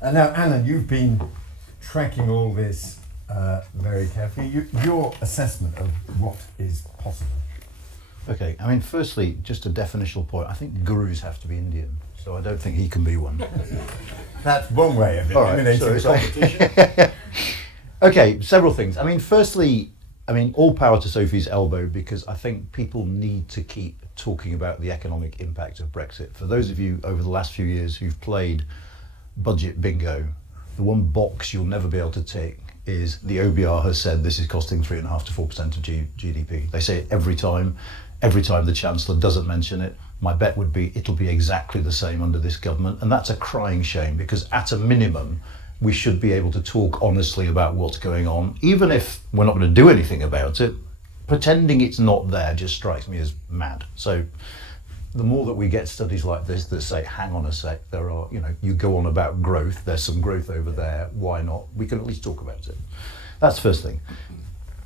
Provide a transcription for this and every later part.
And now, Anand, you've been tracking all this very carefully. Your assessment of what is possible. Okay, I mean, firstly, just a definitional point. I think gurus have to be Indian, so I don't think he can be one. That's one way of All right, eliminating the sorry. competition. Okay, several things. I mean, firstly, all power to Sophie's elbow, because I think people need to keep talking about the economic impact of Brexit. For those of you over the last few years who've played budget bingo, the one box you'll never be able to tick is the OBR has said this is costing 3.5% to 4% of GDP. They say it every time the Chancellor doesn't mention it. My bet would be it'll be exactly the same under this government, and that's a crying shame, because at a minimum we should be able to talk honestly about what's going on, even if we're not going to do anything about it. Pretending it's not there just strikes me as mad. So the more that we get studies like this that say, hang on a sec, there are, you go on about growth, there's some growth over there, why not? We can at least talk about it. That's the first thing.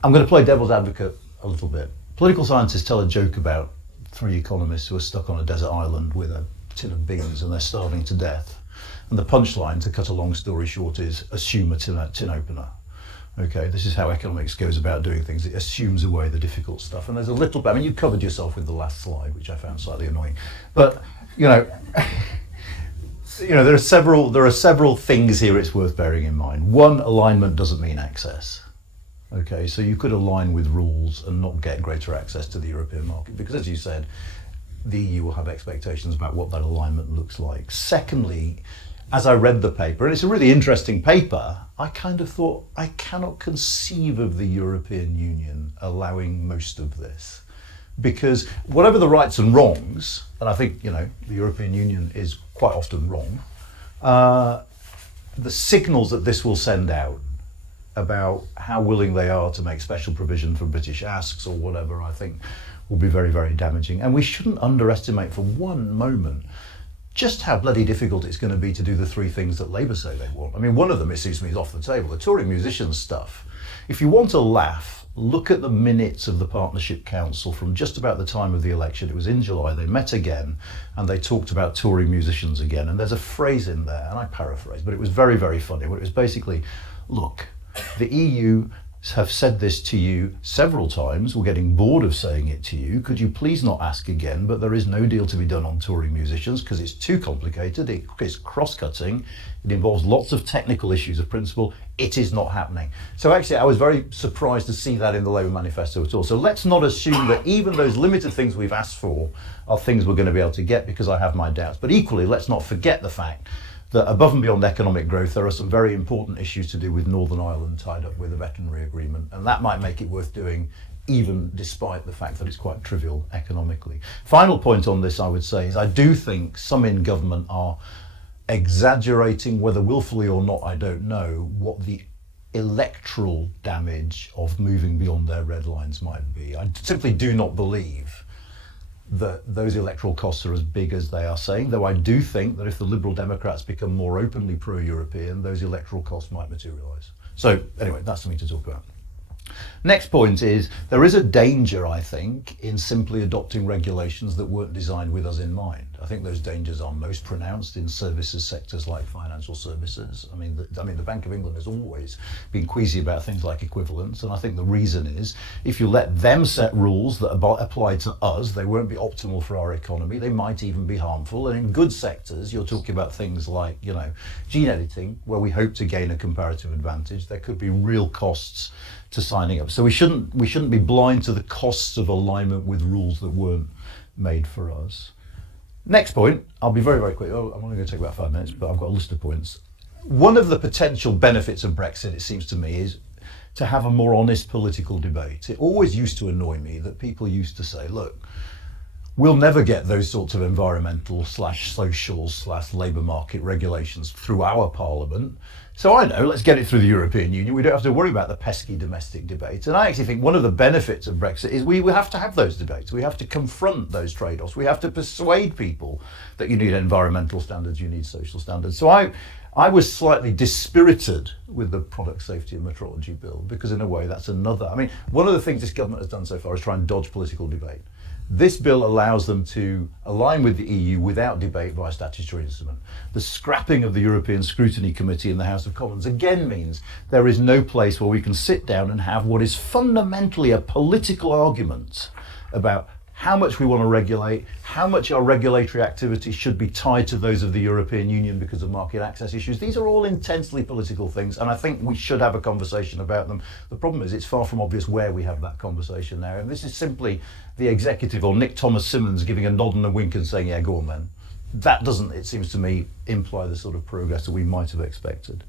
I'm going to play devil's advocate a little bit. Political scientists tell a joke about 3 economists who are stuck on a desert island with a tin of beans and they're starving to death. And the punchline, to cut a long story short, is assume a tin opener. Okay, this is how economics goes about doing things. It assumes away the difficult stuff. And there's a little bit, you covered yourself with the last slide, which I found slightly annoying. But, there are several things here it's worth bearing in mind. One, alignment doesn't mean access. Okay, so you could align with rules and not get greater access to the European market, because as you said, the EU will have expectations about what that alignment looks like. Secondly, as I read the paper, and it's a really interesting paper, I kind of thought, I cannot conceive of the European Union allowing most of this. Because whatever the rights and wrongs, and I think, the European Union is quite often wrong, the signals that this will send out about how willing they are to make special provision for British asks or whatever, I think will be very, very damaging. And we shouldn't underestimate for one moment just how bloody difficult it's going to be to do the 3 things that Labour say they want. One of them, it seems to me, is off the table. The touring musicians stuff. If you want to laugh, look at the minutes of the Partnership Council from just about the time of the election. It was in July. They met again and they talked about touring musicians again. And there's a phrase in there, and I paraphrase, but it was very, very funny. It was basically, look, the EU have said this to you several times. We're getting bored of saying it to you. Could you please not ask again? But there is no deal to be done on touring musicians because it's too complicated. It's cross-cutting. It involves lots of technical issues of principle. It is not happening. So actually, I was very surprised to see that in the Labour manifesto at all. So let's not assume that even those limited things we've asked for are things we're going to be able to get, because I have my doubts. But equally, let's not forget the fact that above and beyond economic growth, there are some very important issues to do with Northern Ireland tied up with the veterinary agreement, and that might make it worth doing even despite the fact that it's quite trivial economically. Final point on this, I would say, is I do think some in government are exaggerating, whether willfully or not, I don't know, what the electoral damage of moving beyond their red lines might be. I simply do not believe that those electoral costs are as big as they are saying, though I do think that if the Liberal Democrats become more openly pro-European, those electoral costs might materialise. So anyway, that's something to talk about. Next point is, there is a danger, I think, in simply adopting regulations that weren't designed with us in mind. I think those dangers are most pronounced in services sectors like financial services. The Bank of England has always been queasy about things like equivalence, and I think the reason is, if you let them set rules that apply to us, they won't be optimal for our economy. They might even be harmful. And in good sectors, you're talking about things like, gene editing, where we hope to gain a comparative advantage. There could be real costs to signing up. So we shouldn't be blind to the costs of alignment with rules that weren't made for us. Next point, I'll be very, very quick. I'm only going to take about 5 minutes, but I've got a list of points. One of the potential benefits of Brexit, it seems to me, is to have a more honest political debate. It always used to annoy me that people used to say, look, we'll never get those sorts of environmental / social / labour market regulations through our parliament. So I know, let's get it through the European Union. We don't have to worry about the pesky domestic debate. And I actually think one of the benefits of Brexit is we have to have those debates. We have to confront those trade-offs. We have to persuade people that you need environmental standards, you need social standards. So I was slightly dispirited with the product safety and metrology bill, because in a way that's another. One of the things this government has done so far is try and dodge political debate. This bill allows them to align with the EU without debate by a statutory instrument. The scrapping of the European Scrutiny Committee in the House of Commons again means there is no place where we can sit down and have what is fundamentally a political argument about how much we want to regulate, how much our regulatory activity should be tied to those of the European Union because of market access issues. These are all intensely political things, and I think we should have a conversation about them. The problem is it's far from obvious where we have that conversation now, and this is simply the executive or Nick Thomas Simmons giving a nod and a wink and saying, yeah, go on then. That doesn't, it seems to me, imply the sort of progress that we might have expected.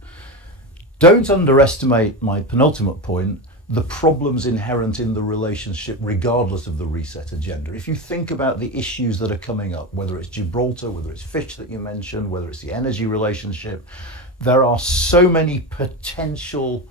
Don't underestimate my penultimate point, the problems inherent in the relationship regardless of the reset agenda. If you think about the issues that are coming up, whether it's Gibraltar, whether it's fish that you mentioned, whether it's the energy relationship, there are so many potential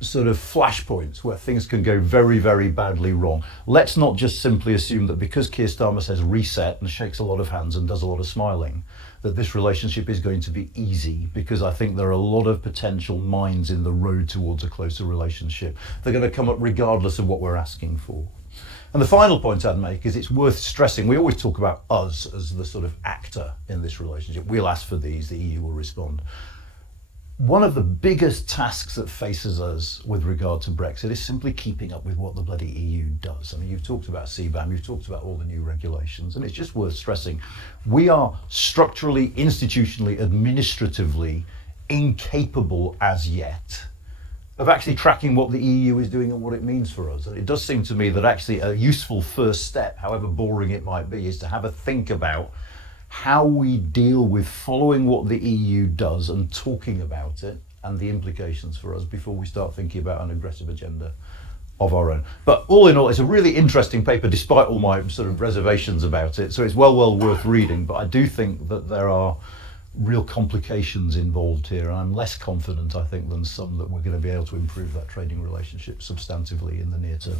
sort of flashpoints where things can go very, very badly wrong. Let's not just simply assume that because Keir Starmer says reset and shakes a lot of hands and does a lot of smiling, that this relationship is going to be easy, because I think there are a lot of potential mines in the road towards a closer relationship. They're going to come up regardless of what we're asking for. And the final point I'd make is it's worth stressing, we always talk about us as the sort of actor in this relationship. We'll ask for these, the EU will respond. One of the biggest tasks that faces us with regard to Brexit is simply keeping up with what the bloody EU does. I mean, you've talked about CBAM, you've talked about all the new regulations, and it's just worth stressing. We are structurally, institutionally, administratively incapable as yet of actually tracking what the EU is doing and what it means for us. And it does seem to me that actually a useful first step, however boring it might be, is to have a think about how we deal with following what the EU does and talking about it and the implications for us before we start thinking about an aggressive agenda of our own. But all in all, it's a really interesting paper despite all my sort of reservations about it. So it's well worth reading, but I do think that there are real complications involved here. I'm less confident, I think, than some that we're going to be able to improve that trading relationship substantively in the near term.